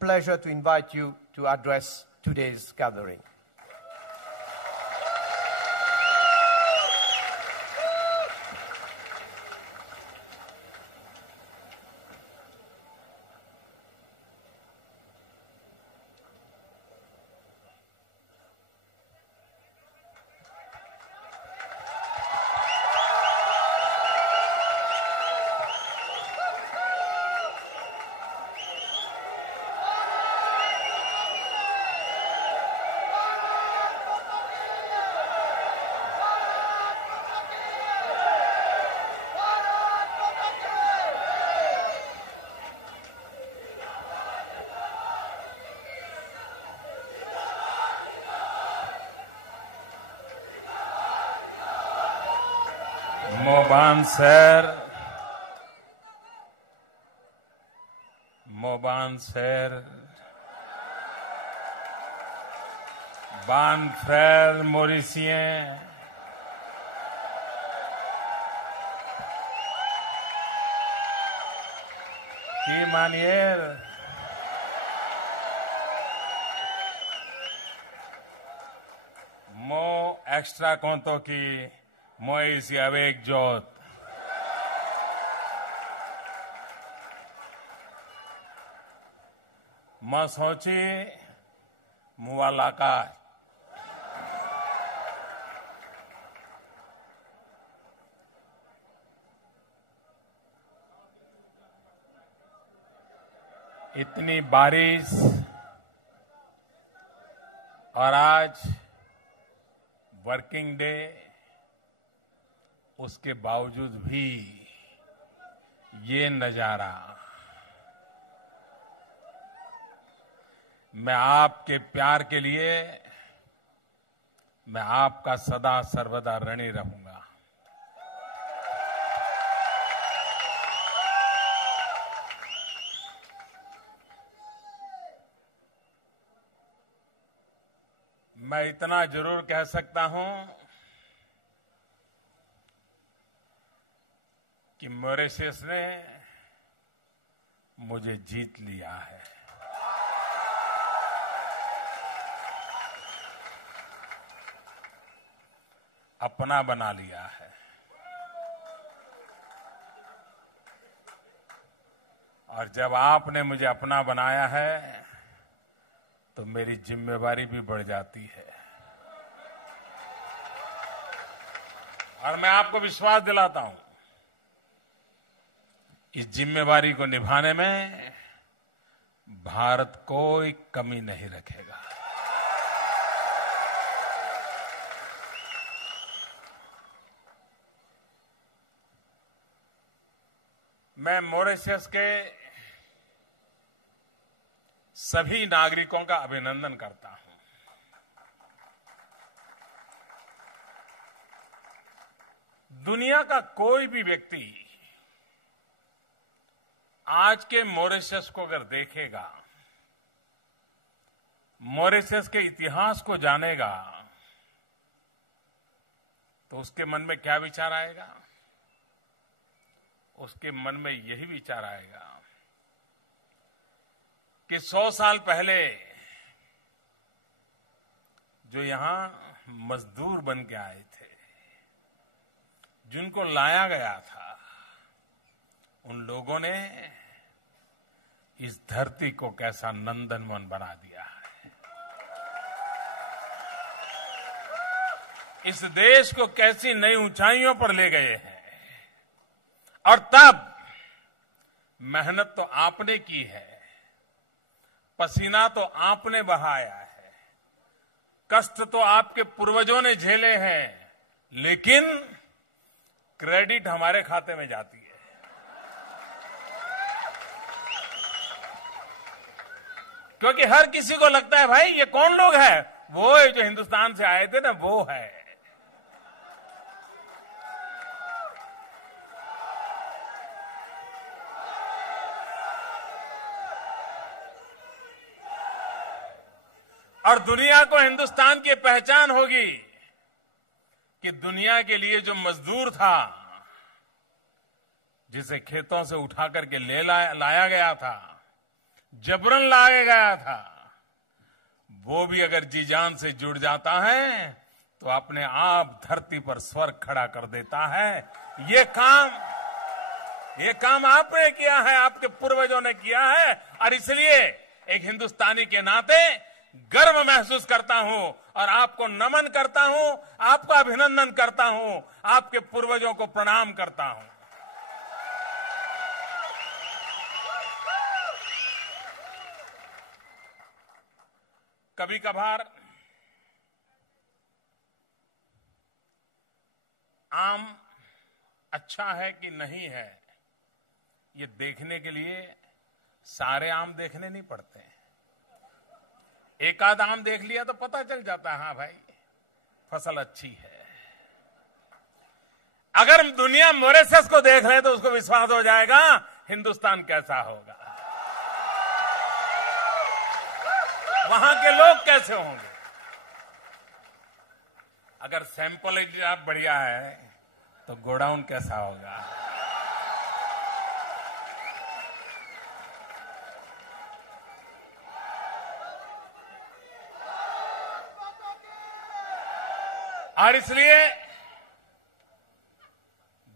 pleasure to invite you to address today's gathering. Mobanser, Ban Frère Mauricien, qui manière Mo extra conto qui moi ici avec Jot. Masochi Mualaka. इतनी बारिश और आज working day, उसके बावजूद भी ये नजारा मैं आपके प्यार के लिए मैं आपका सदा सर्वदा ऋणी रहूंगा। मैं इतना जरूर कह सकता हूं कि मॉरिशस ने मुझे जीत लिया है। अपना बना लिया है। और जब आपने मुझे अपना बनाया है तो मेरी जिम्मेवारी भी बढ़ जाती है। और मैं आपको विश्वास दिलाता हूं, इस जिम्मेवारी को निभाने में भारत कोई कमी नहीं रखेगा। मैं मॉरिशस के सभी नागरिकों का अभिनंदन करता हूं। दुनिया का कोई भी व्यक्ति आज के मॉरिशस को अगर देखेगा, मॉरिशस के इतिहास को जानेगा, तो उसके मन में क्या विचार आएगा? उसके मन में यही विचार आएगा कि 100 साल पहले जो यहां मजदूर बन के आए थे, जिनको लाया गया था, उन लोगों ने इस धरती को कैसा नंदनवन बना दिया है। इस देश को कैसी नई ऊंचाइयों पर ले गए हैं। और तब मेहनत तो आपने की है, पसीना तो आपने बहाया है, कष्ट तो आपके पूर्वजों ने झेले हैं, लेकिन क्रेडिट हमारे खाते में जाती है। क्योंकि हर किसी को लगता है भाई ये कौन लोग हैं? वो है जो हिंदुस्तान से आए थे ना, वो है। और दुनिया को हिंदुस्तान की पहचान होगी कि दुनिया के लिए जो मजदूर था, जिसे खेतों से उठा करके लाया गया था, जबरन लाया गया था, वो भी अगर जी जान से जुड़ जाता है तो अपने आप धरती पर स्वर्ग खड़ा कर देता है। ये काम आपने किया है, आपके पूर्वजों ने किया है, और इसलिए एक हिंदुस्तानी के नाते गर्व महसूस करता हूं और आपको नमन करता हूं, आपका अभिनंदन करता हूं, आपके पूर्वजों को प्रणाम करता हूं। कभी कभार आम अच्छा है कि नहीं है, ये देखने के लिए सारे आम देखने नहीं पड़ते। एक आध आम देख लिया तो पता चल जाता है, हाँ भाई फसल अच्छी है। अगर दुनिया मॉरिशस को देख ले तो उसको विश्वास हो जाएगा हिंदुस्तान कैसा होगा, वहां के लोग कैसे होंगे। अगर सैंपल बढ़िया है तो गोडाउन कैसा होगा। और इसलिए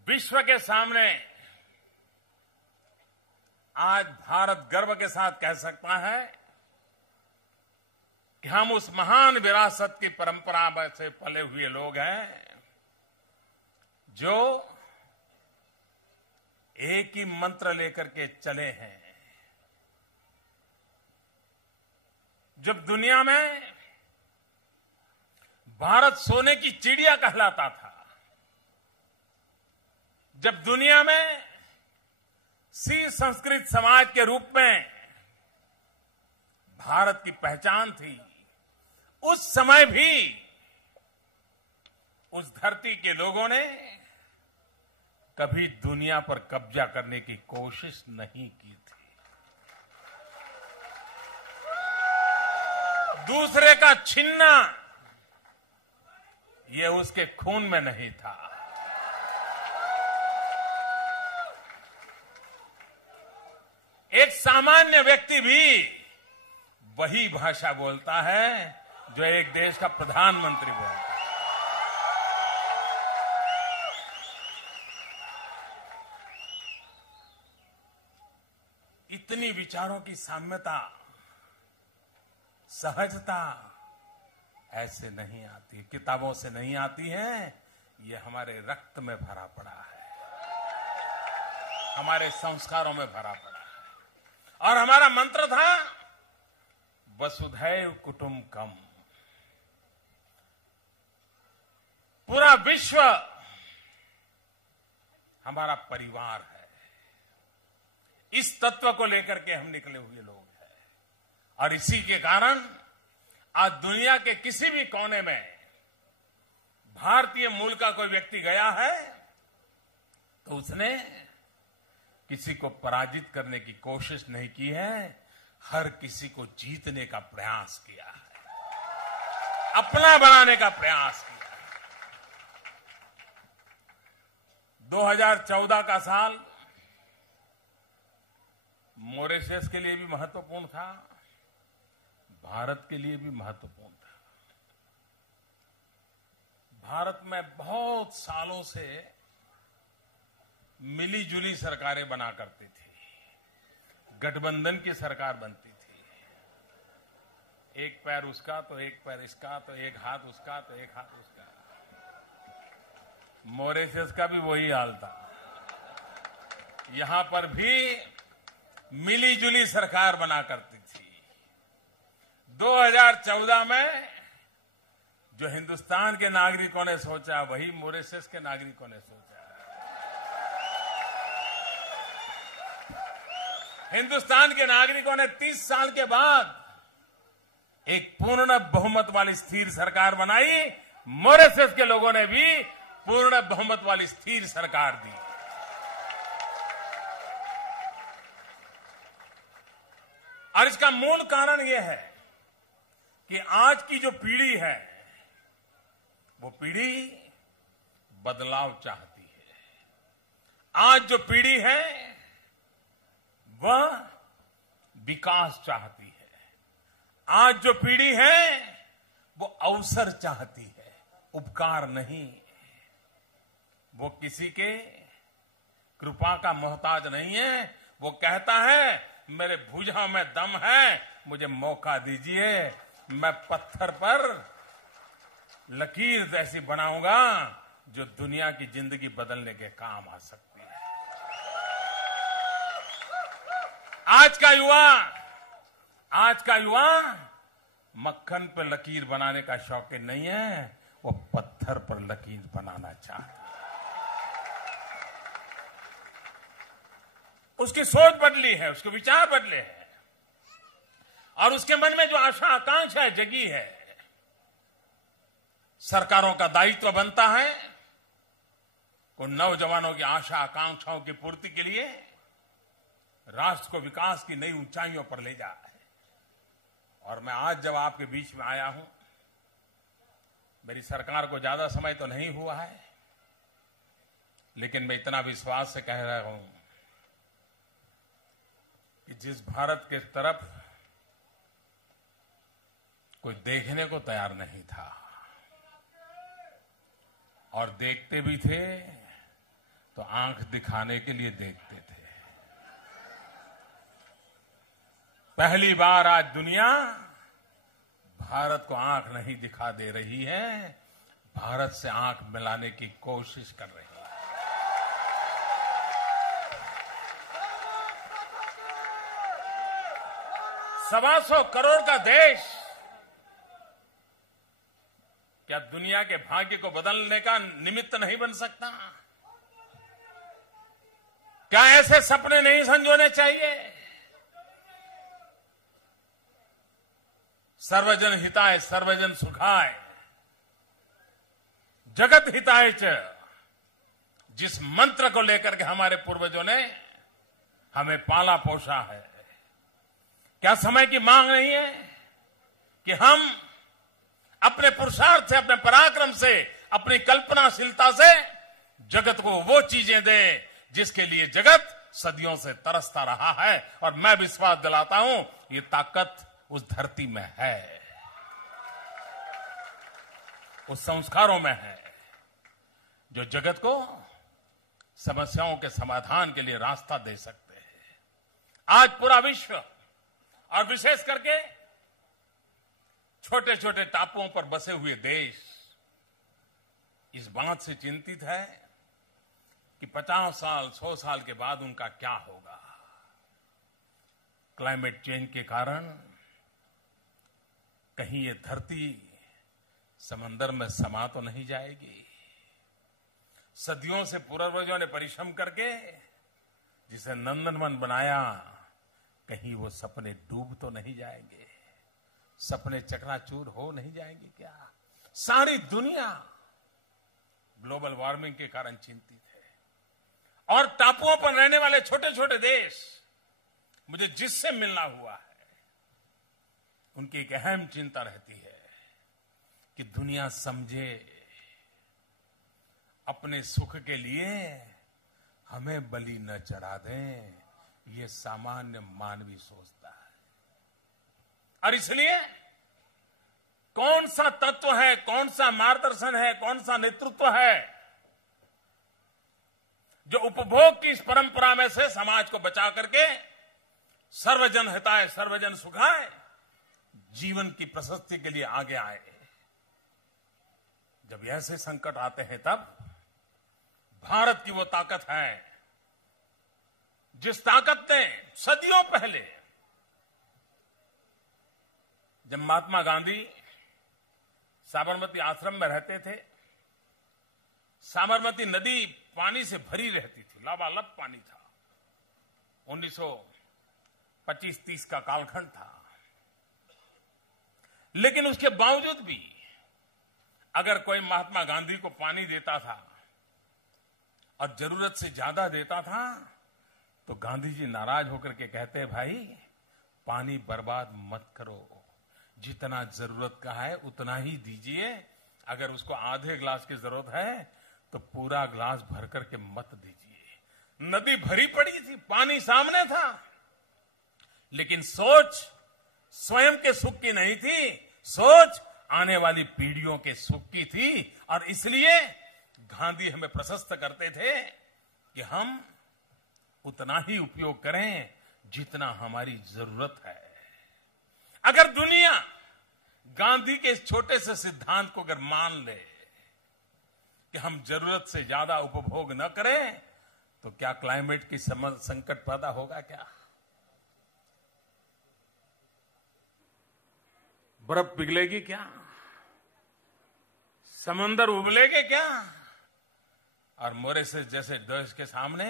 विश्व के सामने आज भारत गर्व के साथ कह सकता है कि हम उस महान विरासत की परंपरा से पले हुए लोग हैं जो एक ही मंत्र लेकर के चले हैं। जब दुनिया में भारत सोने की चिड़िया कहलाता था, जब दुनिया में सी संस्कृत समाज के रूप में भारत की पहचान थी, उस समय भी उस धरती के लोगों ने कभी दुनिया पर कब्जा करने की कोशिश नहीं की थी। दूसरे का छीनना ये उसके खून में नहीं था। एक सामान्य व्यक्ति भी वही भाषा बोलता है जो एक देश का प्रधानमंत्री बोलता है। इतनी विचारों की साम्यता, सहजता ऐसे नहीं आती, किताबों से नहीं आती है, ये हमारे रक्त में भरा पड़ा है, हमारे संस्कारों में भरा पड़ा है। और हमारा मंत्र था वसुधैव कुटुंबकम। पूरा विश्व हमारा परिवार है। इस तत्व को लेकर के हम निकले हुए लोग हैं और इसी के कारण आज दुनिया के किसी भी कोने में भारतीय मूल का कोई व्यक्ति गया है तो उसने किसी को पराजित करने की कोशिश नहीं की है, हर किसी को जीतने का प्रयास किया है, अपना बनाने का प्रयास किया है। 2014 का साल मॉरिशस के लिए भी महत्वपूर्ण था, भारत के लिए भी महत्वपूर्ण था। भारत में बहुत सालों से मिली जुली सरकारें बना करती थी, गठबंधन की सरकार बनती थी, एक पैर उसका तो एक पैर इसका, तो एक हाथ उसका तो एक हाथ उसका। मॉरिशस का भी वही हाल था। यहां पर भी मिली जुली सरकार बना करती थी। 2014 में जो हिंदुस्तान के नागरिकों ने सोचा वही मॉरिशस के नागरिकों ने सोचा। हिंदुस्तान के नागरिकों ने 30 साल के बाद एक पूर्ण बहुमत वाली स्थिर सरकार बनाई, मॉरिशस के लोगों ने भी पूर्ण बहुमत वाली स्थिर सरकार दी। और इसका मूल कारण यह है कि आज की जो पीढ़ी है वो पीढ़ी बदलाव चाहती है। आज जो पीढ़ी है वह विकास चाहती है। आज जो पीढ़ी है वो अवसर चाहती है, उपकार नहीं। वो किसी के कृपा का मोहताज नहीं है। वो कहता है मेरे भुजा में दम है, मुझे मौका दीजिए, मैं पत्थर पर लकीर ऐसी बनाऊंगा जो दुनिया की जिंदगी बदलने के काम आ सकती है। आज का युवा मक्खन पर लकीर बनाने का शौकीन नहीं है, वो पत्थर पर लकीर बनाना चाहता है। उसकी सोच बदली है, उसके विचार बदले हैं और उसके मन में जो आशा आकांक्षा जगी है। सरकारों का दायित्व बनता है उन नौजवानों की आशा आकांक्षाओं की पूर्ति के लिए राष्ट्र को विकास की नई ऊंचाइयों पर ले जाए। और मैं आज जब आपके बीच में आया हूं, मेरी सरकार को ज्यादा समय तो नहीं हुआ है, लेकिन मैं इतना विश्वास से कह रहा हूं कि जिस भारत के तरफ कोई देखने को तैयार नहीं था और देखते भी थे तो आंख दिखाने के लिए देखते थे, पहली बार आज दुनिया भारत को आंख नहीं दिखा दे रही है, भारत से आंख मिलाने की कोशिश कर रही है। 125 करोड़ का देश क्या दुनिया के भाग्य को बदलने का निमित्त नहीं बन सकता? क्या ऐसे सपने नहीं संजोने चाहिए? सर्वजन हिताय सर्वजन सुखाय जगत हिताय च, जिस मंत्र को लेकर के हमारे पूर्वजों ने हमें पाला पोषा है, क्या समय की मांग नहीं है कि हम अपने पुरुषार्थ से, अपने पराक्रम से, अपनी कल्पनाशीलता से जगत को वो चीजें दें जिसके लिए जगत सदियों से तरसता रहा है? और मैं विश्वास दिलाता हूं ये ताकत उस धरती में है, उस संस्कारों में है जो जगत को समस्याओं के समाधान के लिए रास्ता दे सकते हैं। आज पूरा विश्व और विशेष करके छोटे छोटे टापुओं पर बसे हुए देश इस बात से चिंतित है कि 50 साल 100 साल के बाद उनका क्या होगा। क्लाइमेट चेंज के कारण कहीं ये धरती समंदर में समा तो नहीं जाएगी? सदियों से पूर्वजों ने परिश्रम करके जिसे नंदनवन बनाया, कहीं वो सपने डूब तो नहीं जाएंगे? सपने चकनाचूर हो नहीं जाएंगे क्या? सारी दुनिया ग्लोबल वार्मिंग के कारण चिंतित है और टापुओं पर रहने वाले छोटे छोटे देश, मुझे जिससे मिलना हुआ है, उनकी एक अहम चिंता रहती है कि दुनिया समझे अपने सुख के लिए हमें बलि न चढ़ा दें, ये सामान्य मानवीय सोचता है। और इसलिए कौन सा तत्व है, कौन सा मार्गदर्शन है, कौन सा नेतृत्व है जो उपभोग की इस परंपरा में से समाज को बचा करके सर्वजन हिताय सर्वजन सुखाय जीवन की प्रशस्ति के लिए आगे आए? जब ऐसे संकट आते हैं तब भारत की वो ताकत है जिस ताकत ने सदियों पहले, जब महात्मा गांधी साबरमती आश्रम में रहते थे, साबरमती नदी पानी से भरी रहती थी, लबालब पानी था। 1925-30 का कालखंड था, लेकिन उसके बावजूद भी अगर कोई महात्मा गांधी को पानी देता था और जरूरत से ज्यादा देता था तो गांधी जी नाराज होकर के कहते, भाई पानी बर्बाद मत करो, जितना जरूरत का है उतना ही दीजिए, अगर उसको आधे गिलास की जरूरत है तो पूरा गिलास भर करके मत दीजिए। नदी भरी पड़ी थी, पानी सामने था, लेकिन सोच स्वयं के सुख की नहीं थी, सोच आने वाली पीढ़ियों के सुख की थी। और इसलिए गांधी हमें प्रशस्त करते थे कि हम उतना ही उपयोग करें जितना हमारी जरूरत है। अगर दुनिया गांधी के इस छोटे से सिद्धांत को अगर मान ले कि हम जरूरत से ज्यादा उपभोग न करें, तो क्या क्लाइमेट की संकट पैदा होगा? क्या बर्फ पिघलेगी? क्या समंदर उबलेगे? क्या और मॉरिशस जैसे देश के सामने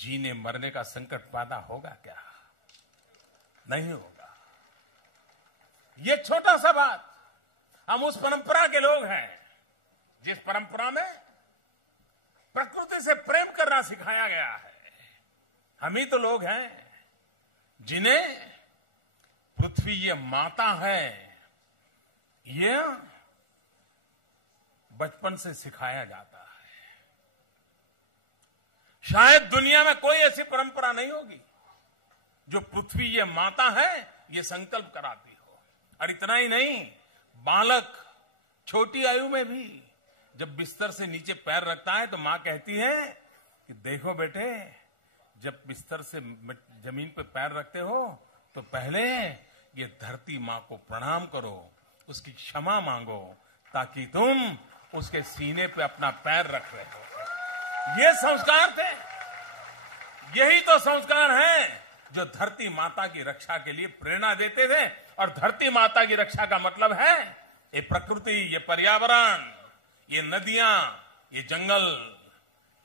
जीने मरने का संकट पैदा होगा? क्या नहीं होगा। ये छोटा सा बात, हम उस परंपरा के लोग हैं जिस परंपरा में प्रकृति से प्रेम करना सिखाया गया है। हम ही तो लोग हैं जिन्हें पृथ्वी ये माता है, ये बचपन से सिखाया जाता है। शायद दुनिया में कोई ऐसी परंपरा नहीं होगी जो पृथ्वी ये माता है ये संकल्प कराती हो। और इतना ही नहीं, बालक छोटी आयु में भी जब बिस्तर से नीचे पैर रखता है तो मां कहती है कि देखो बेटे, जब बिस्तर से जमीन पर पैर रखते हो तो पहले ये धरती मां को प्रणाम करो, उसकी क्षमा मांगो, ताकि तुम उसके सीने पे अपना पैर रख रहे हो। ये संस्कार थे, यही तो संस्कार हैं जो धरती माता की रक्षा के लिए प्रेरणा देते थे। और धरती माता की रक्षा का मतलब है ये प्रकृति, ये पर्यावरण, ये नदियां, ये जंगल,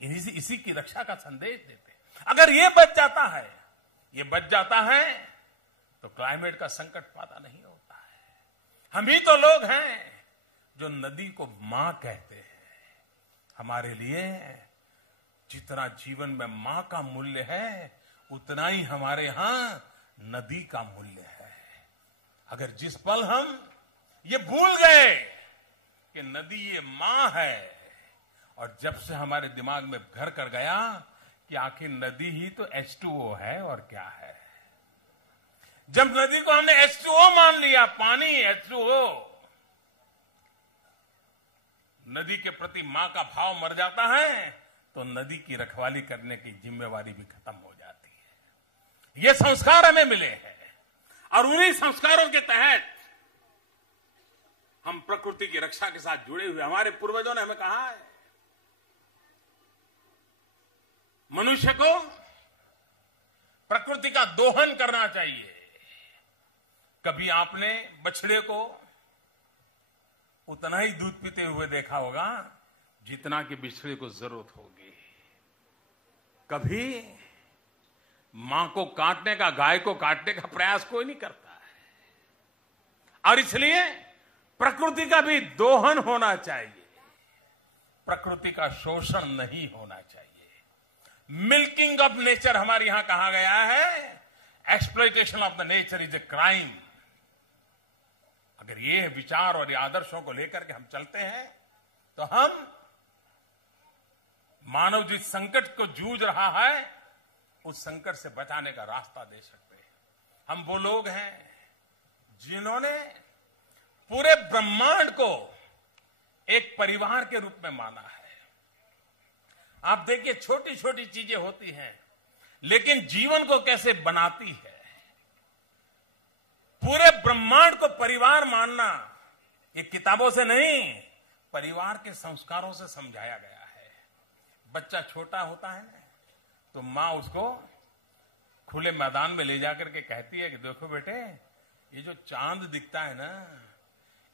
इसी की रक्षा का संदेश देते। अगर ये बच जाता है तो क्लाइमेट का संकट पैदा नहीं होता है। हम ही तो लोग हैं जो नदी को मां कहते हैं। हमारे लिए जितना जीवन में मां का मूल्य है, उतना ही हमारे यहां नदी का मूल्य है। अगर जिस पल हम ये भूल गए कि नदी ये मां है, और जब से हमारे दिमाग में घर कर गया कि आखिर नदी ही तो H2O है और क्या है, जब नदी को हमने H2O मान लिया, पानी H2O, नदी के प्रति मां का भाव मर जाता है तो नदी की रखवाली करने की जिम्मेवारी भी खत्म हो जाती है। ये संस्कार हमें मिले हैं और उन्हीं संस्कारों के तहत हम प्रकृति की रक्षा के साथ जुड़े हुए। हमारे पूर्वजों ने हमें कहा है, मनुष्य को प्रकृति का दोहन करना चाहिए। कभी आपने बछड़े को उतना ही दूध पीते हुए देखा होगा जितना कि बिछड़े को जरूरत होगी। कभी मां को काटने का, गाय को काटने का प्रयास कोई नहीं करता है। और इसलिए प्रकृति का भी दोहन होना चाहिए, प्रकृति का शोषण नहीं होना चाहिए। मिल्किंग ऑफ नेचर हमारे यहां कहा गया है, exploitation of the nature is a crime. अगर ये विचार और ये आदर्शों को लेकर के हम चलते हैं तो हम मानव जिस संकट को जूझ रहा है उस संकट से बचाने का रास्ता दे सकते हैं। हम वो लोग हैं जिन्होंने पूरे ब्रह्मांड को एक परिवार के रूप में माना है। आप देखिए, छोटी छोटी चीजें होती हैं लेकिन जीवन को कैसे बनाती है। पूरे ब्रह्मांड को परिवार मानना ये किताबों से नहीं, परिवार के संस्कारों से समझाया गया है। बच्चा छोटा होता है ना तो मां उसको खुले मैदान में ले जाकर के कहती है कि देखो बेटे, ये जो चांद दिखता है ना,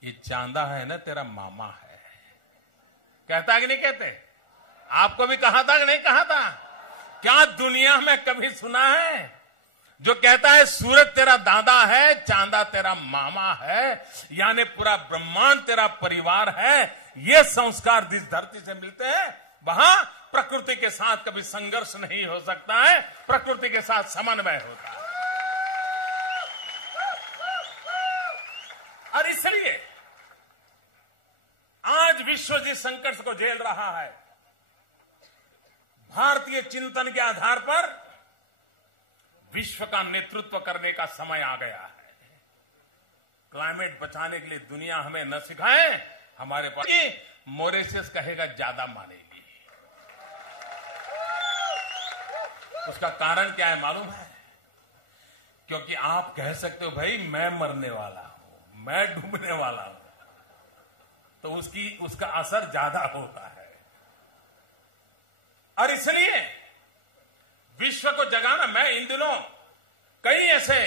ये चांदा है ना तेरा मामा है। कहता है कि नहीं कहते? आपको भी कहा था कि नहीं कहा था? क्या दुनिया में कभी सुना है जो कहता है सूरज तेरा दादा है, चांदा तेरा मामा है, यानी पूरा ब्रह्मांड तेरा परिवार है। ये संस्कार जिस धरती से मिलते हैं वहां प्रकृति के साथ कभी संघर्ष नहीं हो सकता है, प्रकृति के साथ समन्वय होता है। और इसलिए आज विश्व जिस संकट को झेल रहा है, भारतीय चिंतन के आधार पर विश्व का नेतृत्व करने का समय आ गया है। क्लाइमेट बचाने के लिए दुनिया हमें न सिखाए, हमारे पास मॉरिशस कहेगा ज्यादा मानेगी। उसका कारण क्या है मालूम है? क्योंकि आप कह सकते हो भाई मैं मरने वाला हूं, मैं डूबने वाला हूं, तो उसका असर ज्यादा होता है। और इसलिए विश्व को जगाना, मैं इन दिनों कई ऐसे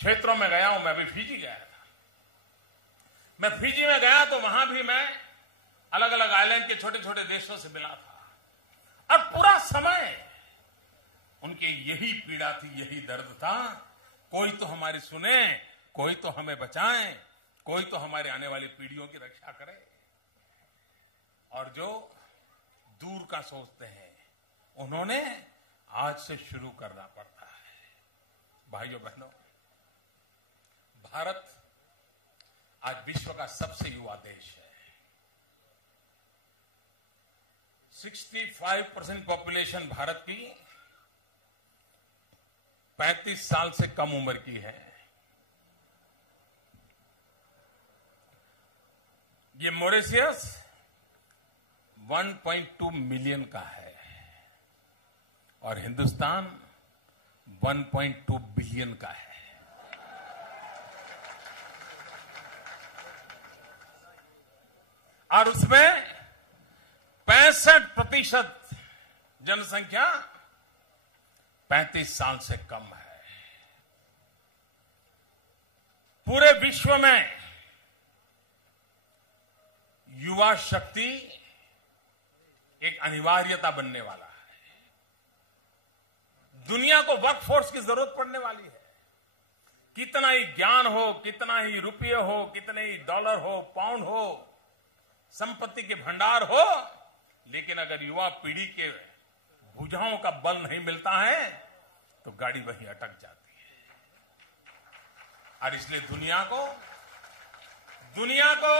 क्षेत्रों में गया हूं। मैं अभी फिजी गया था। मैं फिजी में गया तो वहां भी मैं अलग अलग आइलैंड के छोटे छोटे देशों से मिला था और पूरा समय उनकी यही पीड़ा थी, यही दर्द था। कोई तो हमारी सुने, कोई तो हमें बचाए, कोई तो हमारे आने वाली पीढ़ियों की रक्षा करे। और जो दूर का सोचते हैं उन्होंने आज से शुरू करना पड़ता है। भाइयों बहनों, भारत आज विश्व का सबसे युवा देश है। 65% पॉपुलेशन भारत की 35 साल से कम उम्र की है। ये मॉरिशस 1.2 मिलियन का है और हिंदुस्तान 1.2 बिलियन का है। और उसमें 65% जनसंख्या 35 साल से कम है। पूरे विश्व में युवा शक्ति एक अनिवार्यता बनने वाला है। दुनिया को वर्कफोर्स की जरूरत पड़ने वाली है। कितना ही ज्ञान हो, कितना ही रुपये हो, कितने ही डॉलर हो, पाउंड हो, संपत्ति के भंडार हो, लेकिन अगर युवा पीढ़ी के भुजाओं का बल नहीं मिलता है तो गाड़ी वहीं अटक जाती है। और इसलिए दुनिया को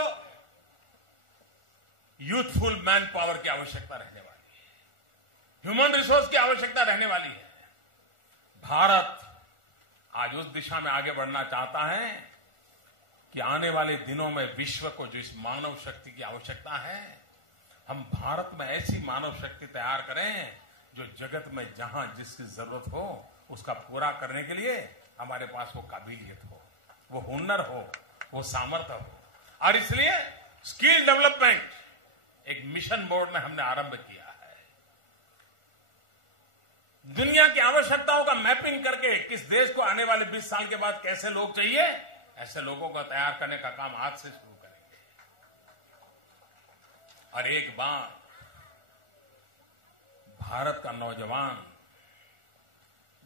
यूथफुल मैन पावर की आवश्यकता रहने वाली है, ह्यूमन रिसोर्स की आवश्यकता रहने वाली है। भारत आज उस दिशा में आगे बढ़ना चाहता है कि आने वाले दिनों में विश्व को जो इस मानव शक्ति की आवश्यकता है, हम भारत में ऐसी मानव शक्ति तैयार करें जो जगत में जहां जिसकी जरूरत हो उसका पूरा करने के लिए हमारे पास वो काबिलियत हो, वो हुनर हो, वो सामर्थ्य हो। और इसलिए स्किल डेवलपमेंट एक मिशन बोर्ड में हमने आरंभ किया है। दुनिया की आवश्यकताओं का मैपिंग करके किस देश को आने वाले 20 साल के बाद कैसे लोग चाहिए, ऐसे लोगों को तैयार करने का काम आज से शुरू करेंगे। और एक बार भारत का नौजवान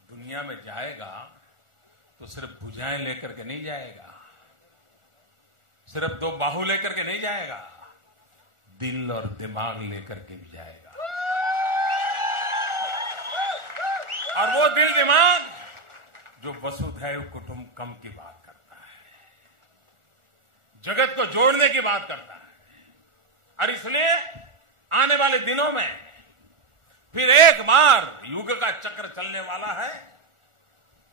दुनिया में जाएगा तो सिर्फ भुजाएं लेकर के नहीं जाएगा, सिर्फ 2 बाहु लेकर के नहीं जाएगा, दिल और दिमाग लेकर के भी जाएगा। और वो दिल दिमाग जो वसुधैव कुटुंबकम की बात करता है, जगत को जोड़ने की बात करता है। और इसलिए आने वाले दिनों में फिर एक बार युग का चक्र चलने वाला है,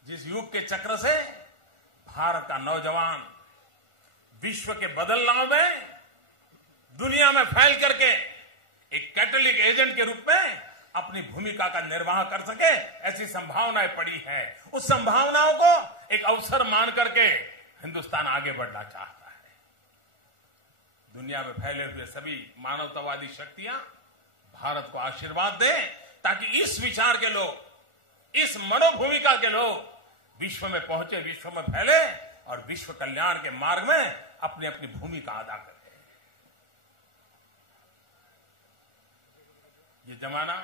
जिस युग के चक्र से भारत का नौजवान विश्व के बदलाव में दुनिया में फैल करके एक कैटलिक एजेंट के रूप में अपनी भूमिका का निर्वाह कर सके, ऐसी संभावनाएं पड़ी है। उस संभावनाओं को एक अवसर मान करके हिंदुस्तान आगे बढ़ना चाहता है। दुनिया में फैले हुए सभी मानवतावादी शक्तियां भारत को आशीर्वाद दें ताकि इस विचार के लोग, इस मनोभूमिका के लोग विश्व में पहुंचे, विश्व में फैले और विश्व कल्याण के मार्ग में अपनी अपनी भूमिका अदा करें। ये जमाना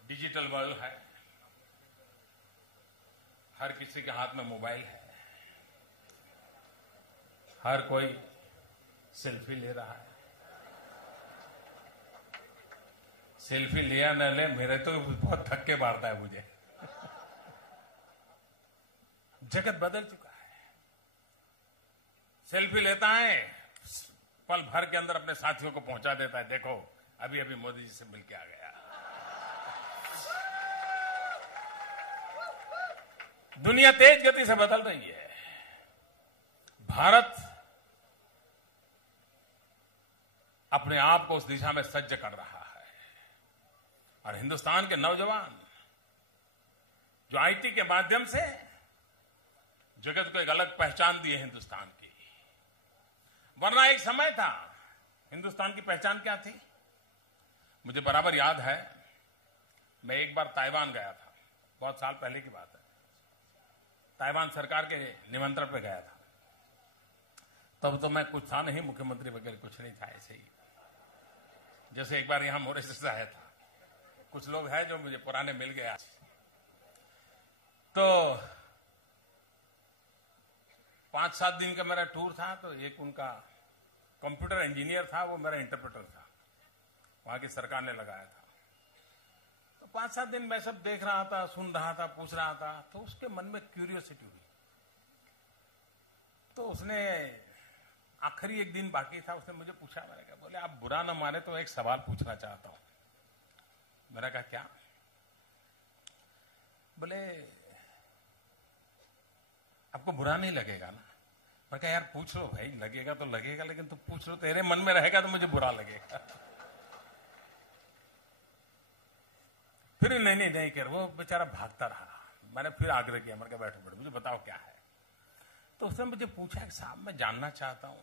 डिजिटल वर्ल्ड है, हर किसी के हाथ में मोबाइल है, हर कोई सेल्फी ले रहा है। सेल्फी लिया न ले, मेरे तो बहुत धक्के मारता है मुझे। जगत बदल चुका है। सेल्फी लेता है, पल भर के अंदर अपने साथियों को पहुंचा देता है, देखो अभी अभी मोदी जी से मिलके आ गया। दुनिया तेज गति से बदल रही है। भारत अपने आप को उस दिशा में सज्ज कर रहा है और हिंदुस्तान के नौजवान जो आईटी के माध्यम से जगत को एक अलग पहचान दी है हिंदुस्तान की। वरना एक समय था, हिंदुस्तान की पहचान क्या थी? मुझे बराबर याद है, मैं एक बार ताइवान गया था, बहुत साल पहले की बात है। ताइवान सरकार के निमंत्रण पे गया था। तब तो मैं कुछ था नहीं, मुख्यमंत्री वगैरह कुछ नहीं था, ऐसे ही जैसे एक बार यहां मॉरिशस आया था। कुछ लोग हैं जो मुझे पुराने मिल गए आज। तो 5-7 दिन का मेरा टूर था, तो एक उनका कंप्यूटर इंजीनियर था, वो मेरा इंटरप्रेटर था, वहां की सरकार ने लगाया था। तो 5-7 दिन मैं सब देख रहा था, सुन रहा था, पूछ रहा था। तो उसके मन में क्यूरियोसिटी हुई। तो उसने आखिरी एक दिन बाकी था, उसने मुझे पूछा, मैंने कहा, बोले आप बुरा ना माने तो एक सवाल पूछना चाहता हूं। मैंने कहा क्या? बोले आपको बुरा नहीं लगेगा ना? मैं कहा यार पूछ लो भाई, लगेगा तो लगेगा, लेकिन तू पूछ लो, तेरे मन में रहेगा तो मुझे बुरा लगेगा। फिर नहीं कर, वो बेचारा भागता रहा। मैंने फिर आग्रह किया, मैंने कहा बैठो मुझे बताओ क्या है। तो उसने मुझे पूछा कि साहब मैं जानना चाहता हूं,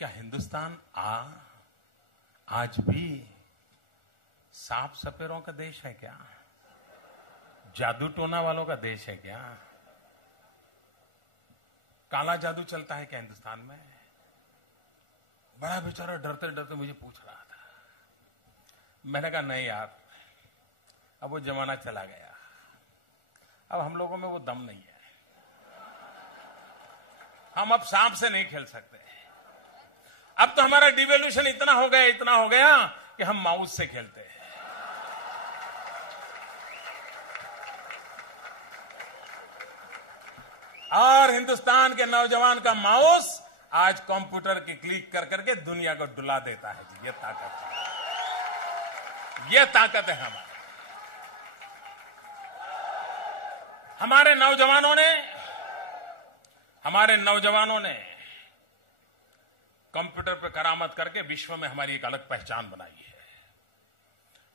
क्या हिंदुस्तान आज भी सांप सपेरों का देश है क्या? जादू टोना वालों का देश है क्या? काला जादू चलता है क्या हिंदुस्तान में? बड़ा बेचारा डरते डरते मुझे पूछ रहा था। मैंने कहा नहीं यार, अब वो जमाना चला गया, अब हम लोगों में वो दम नहीं है। हम अब सांप से नहीं खेल सकते। अब तो हमारा डिवोल्यूशन इतना हो गया कि हम माउस से खेलते हैं। और हिंदुस्तान के नौजवान का माउस आज कंप्यूटर की क्लिक कर करके दुनिया को डुला देता है जी। ये ताकत है, ये ताकत है हमारे नौजवानों ने कंप्यूटर पर करामत करके विश्व में हमारी एक अलग पहचान बनाई है।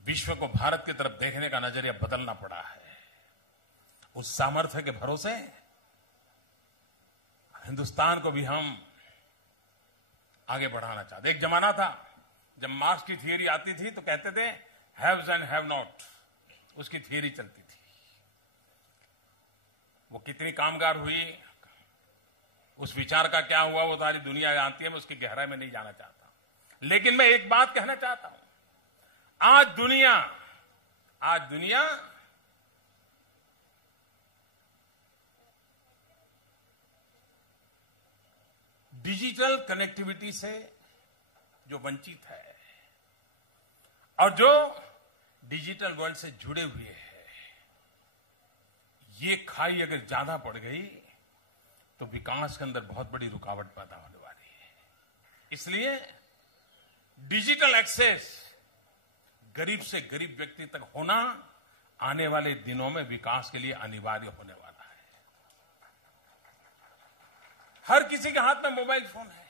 विश्व को भारत की तरफ देखने का नजरिया बदलना पड़ा है। उस सामर्थ्य के भरोसे हिंदुस्तान को भी हम आगे बढ़ाना चाहते। एक जमाना था जब मार्क्स की थियरी आती थी तो कहते थे हैव्स एंड हैव नॉट, उसकी थियरी चलती थी। वो कितनी कामगार हुई, उस विचार का क्या हुआ, वो सारी दुनिया जानती है। मैं उसकी गहराई में नहीं जाना चाहता, लेकिन मैं एक बात कहना चाहता हूं। आज दुनिया डिजिटल कनेक्टिविटी से जो वंचित है और जो डिजिटल वर्ल्ड से जुड़े हुए हैं, ये खाई अगर ज्यादा पड़ गई तो विकास के अंदर बहुत बड़ी रुकावट पैदा होने वाली है। इसलिए डिजिटल एक्सेस गरीब से गरीब व्यक्ति तक होना आने वाले दिनों में विकास के लिए अनिवार्य होने वाला है। हर किसी के हाथ में मोबाइल फोन है,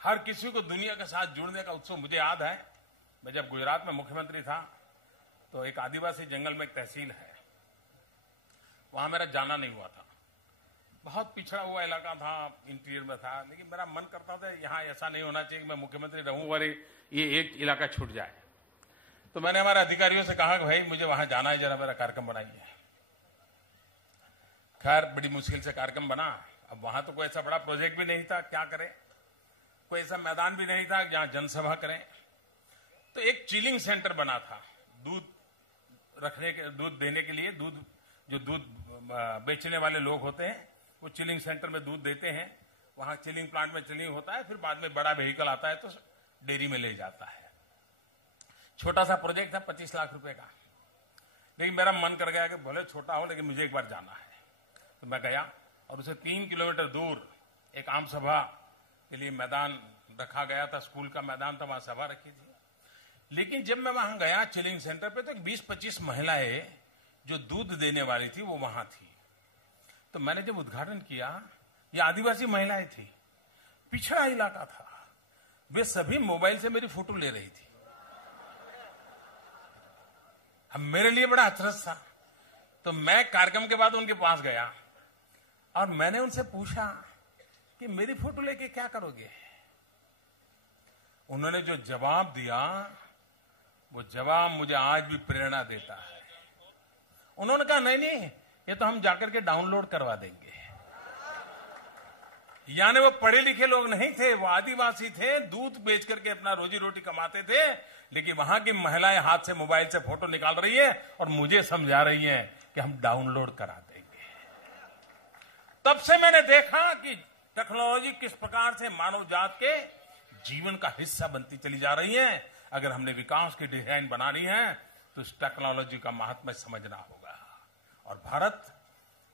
हर किसी को दुनिया के साथ जुड़ने का उत्सव। मुझे याद है, मैं जब गुजरात में मुख्यमंत्री था तो एक आदिवासी जंगल में एक तहसील है, वहां मेरा जाना नहीं हुआ था। बहुत पिछड़ा हुआ इलाका था, इंटीरियर में था, लेकिन मेरा मन करता था यहां ऐसा नहीं होना चाहिए कि मैं मुख्यमंत्री रहूं और ये एक इलाका छूट जाए। तो मैंने हमारे अधिकारियों से कहा कि भाई मुझे वहां जाना है, जरा मेरा कार्यक्रम बनाइए। खैर बड़ी मुश्किल से कार्यक्रम बना। अब वहां तो कोई ऐसा बड़ा प्रोजेक्ट भी नहीं था, क्या करें, कोई ऐसा मैदान भी नहीं था जहां जनसभा करें। तो एक चिलिंग सेंटर बना था, दूध देने के लिए। जो दूध बेचने वाले लोग होते हैं वो चिलिंग सेंटर में दूध देते हैं, वहां चिलिंग प्लांट में चिलिंग होता है, फिर बाद में बड़ा व्हीकल आता है तो डेयरी में ले जाता है। छोटा सा प्रोजेक्ट था, 25 लाख रुपए का। लेकिन मेरा मन कर गया कि भले छोटा हो लेकिन मुझे एक बार जाना है। तो मैं गया और उसे 3 किलोमीटर दूर एक आम सभा के लिए मैदान रखा गया था, स्कूल का मैदान था, वहां सभा रखी थी। लेकिन जब मैं वहां गया चिलिंग सेंटर पे तो 20-25 महिलाएं जो दूध देने वाली थी वो वहां थी। तो मैंने जब उद्घाटन किया, ये आदिवासी महिलाएं थी, पिछड़ा इलाका था, वे सभी मोबाइल से मेरी फोटो ले रही थी। अब मेरे लिए बड़ा अचरज था। तो मैं कार्यक्रम के बाद उनके पास गया और मैंने उनसे पूछा कि मेरी फोटो लेके क्या करोगे। उन्होंने जो जवाब दिया, वो जवाब मुझे आज भी प्रेरणा देता है। उन्होंने कहा नहीं, ये तो हम जाकर के डाउनलोड करवा देंगे। यानी वो पढ़े लिखे लोग नहीं थे, वो आदिवासी थे, दूध बेच करके अपना रोजी रोटी कमाते थे, लेकिन वहां की महिलाएं हाथ से मोबाइल से फोटो निकाल रही है और मुझे समझा रही हैं कि हम डाउनलोड करा देंगे। तब से मैंने देखा कि टेक्नोलॉजी किस प्रकार से मानव जात के जीवन का हिस्सा बनती चली जा रही है। अगर हमने विकास की डिजाइन बनानी है तो इस टेक्नोलॉजी का महात्म्य समझना होगा। और भारत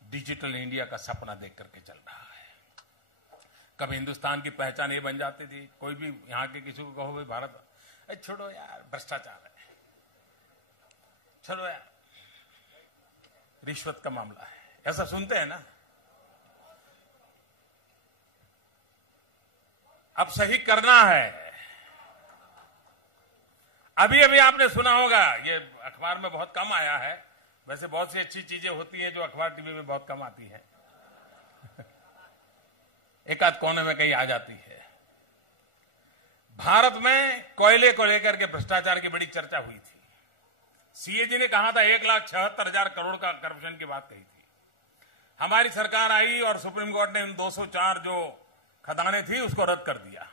डिजिटल इंडिया का सपना देख करके चल रहा है। कभी हिंदुस्तान की पहचान ये बन जाती थी, कोई भी यहां के किसी को कहो भाई भारत, छोड़ो यार भ्रष्टाचार है, चलो यार रिश्वत का मामला है, ऐसा सुनते हैं ना। अब सही करना है। अभी अभी आपने सुना होगा, ये अखबार में बहुत कम आया है, वैसे बहुत सी अच्छी चीजें होती हैं जो अखबार टीवी में बहुत कम आती है एक आध कोने में कहीं आ जाती है। भारत में कोयले को लेकर के भ्रष्टाचार की बड़ी चर्चा हुई थी। सीएजी ने कहा था 1,76,000 करोड़ का करप्शन की बात कही थी। हमारी सरकार आई और सुप्रीम कोर्ट ने उन 204 जो खदानें थी उसको रद्द कर दिया।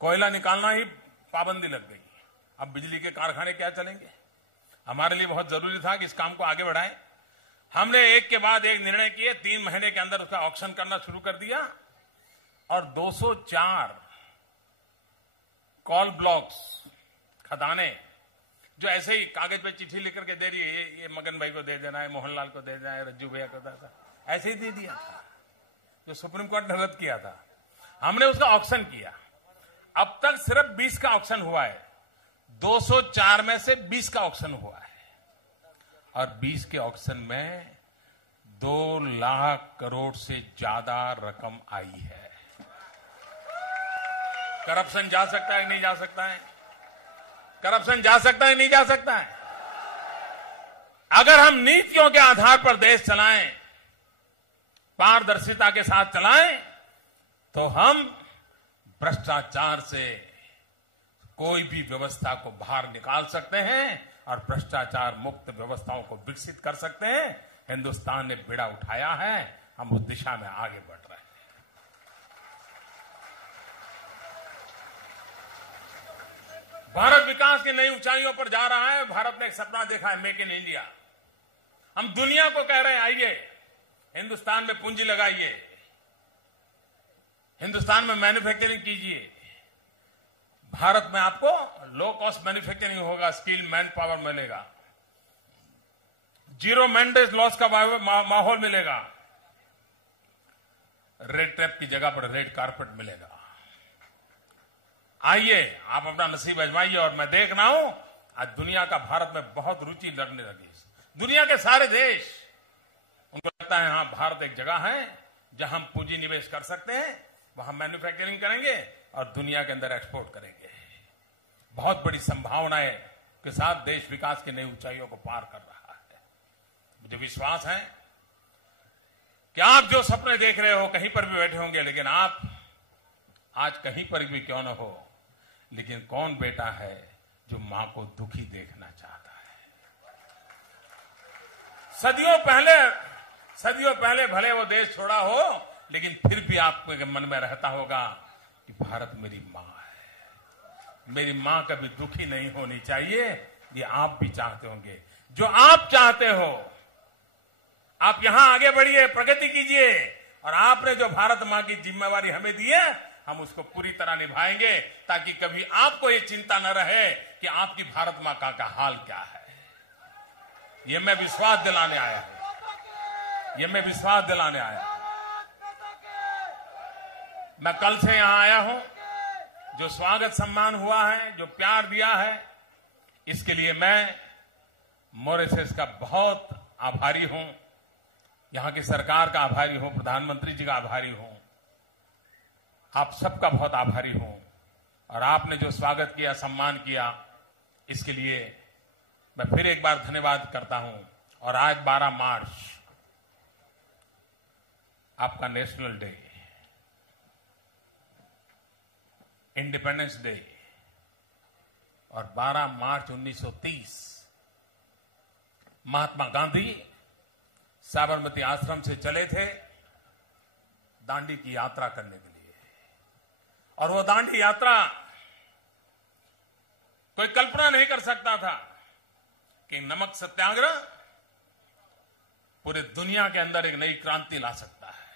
कोयला निकालना ही पाबंदी लग गई। अब बिजली के कारखाने क्या चलेंगे। हमारे लिए बहुत जरूरी था कि इस काम को आगे बढ़ाएं। हमने एक के बाद एक निर्णय किए, 3 महीने के अंदर उसका ऑक्शन करना शुरू कर दिया और 204 कॉल ब्लॉक्स, खदाने, जो ऐसे ही कागज पे चिट्ठी लिख करके दे रही है, ये मगन भाई को दे देना है, मोहनलाल को दे देना है, रज्जू भैया को देना, ऐसे ही दे दिया था, जो सुप्रीम कोर्ट ने रद्द किया था। हमने उसका ऑक्शन किया। अब तक सिर्फ 20 का ऑक्शन हुआ है। 204 में से 20 का ऑक्शन हुआ है और 20 के ऑक्शन में 2 लाख करोड़ से ज्यादा रकम आई है। करप्शन जा सकता है कि नहीं जा सकता है? करप्शन जा सकता है नहीं जा सकता है? अगर हम नीतियों के आधार पर देश चलाएं, पारदर्शिता के साथ चलाएं, तो हम भ्रष्टाचार से कोई भी व्यवस्था को बाहर निकाल सकते हैं और भ्रष्टाचार मुक्त व्यवस्थाओं को विकसित कर सकते हैं। हिंदुस्तान ने बेड़ा उठाया है, हम उस दिशा में आगे बढ़ रहे हैं। भारत विकास की नई ऊंचाइयों पर जा रहा है। भारत ने एक सपना देखा है, मेक इन इंडिया। हम दुनिया को कह रहे हैं, आइए हिंदुस्तान में पूंजी लगाइए, हिंदुस्तान में मैन्युफैक्चरिंग कीजिए। भारत में आपको लो कॉस्ट मैन्युफैक्चरिंग होगा, स्किल मैन पावर मिलेगा, जीरो मेंटेनेंस लॉस का माहौल मिलेगा, रेड टेप की जगह पर रेड कारपेट मिलेगा। आइए आप अपना नसीब आजमाइए। और मैं देख रहा हूं आज दुनिया का भारत में बहुत रुचि लगने लगी। दुनिया के सारे देश, उनको लगता है हाँ भारत एक जगह है जहां हम पूंजी निवेश कर सकते हैं, वहां मैन्युफैक्चरिंग करेंगे और दुनिया के अंदर एक्सपोर्ट करेंगे। बहुत बड़ी संभावनाएं के साथ देश विकास की नई ऊंचाइयों को पार कर रहा है। मुझे विश्वास है कि आप जो सपने देख रहे हो, कहीं पर भी बैठे होंगे, लेकिन आप आज कहीं पर भी क्यों न हो, लेकिन कौन बेटा है जो मां को दुखी देखना चाहता है। सदियों पहले भले वो देश छोड़ा हो, लेकिन फिर भी आपके मन में रहता होगा कि भारत मेरी मां है, मेरी मां कभी दुखी नहीं होनी चाहिए। ये आप भी चाहते होंगे। जो आप चाहते हो, आप यहां आगे बढ़िए, प्रगति कीजिए, और आपने जो भारत मां की जिम्मेवारी हमें दी है, हम उसको पूरी तरह निभाएंगे, ताकि कभी आपको ये चिंता न रहे कि आपकी भारत मां का हाल क्या है। ये मैं विश्वास दिलाने आया हूं, ये मैं विश्वास दिलाने आया हूं। मैं कल से यहां आया हूं। जो स्वागत सम्मान हुआ है, जो प्यार दिया है, इसके लिए मैं मॉरिशस का बहुत आभारी हूं। यहां की सरकार का आभारी हूं, प्रधानमंत्री जी का आभारी हूं, आप सबका बहुत आभारी हूं। और आपने जो स्वागत किया, सम्मान किया, इसके लिए मैं फिर एक बार धन्यवाद करता हूं। और आज 12 मार्च आपका नेशनल डे, इंडिपेंडेंस डे, और 12 मार्च 1930 महात्मा गांधी साबरमती आश्रम से चले थे दांडी की यात्रा करने के लिए। और वो दांडी यात्रा कोई कल्पना नहीं कर सकता था कि नमक सत्याग्रह पूरे दुनिया के अंदर एक नई क्रांति ला सकता है।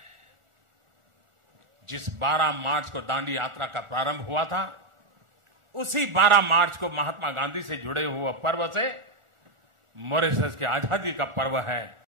जिस 12 मार्च को दांडी यात्रा का प्रारंभ हुआ था, उसी 12 मार्च को महात्मा गांधी से जुड़े हुए पर्व से मॉरिशस की आजादी का पर्व है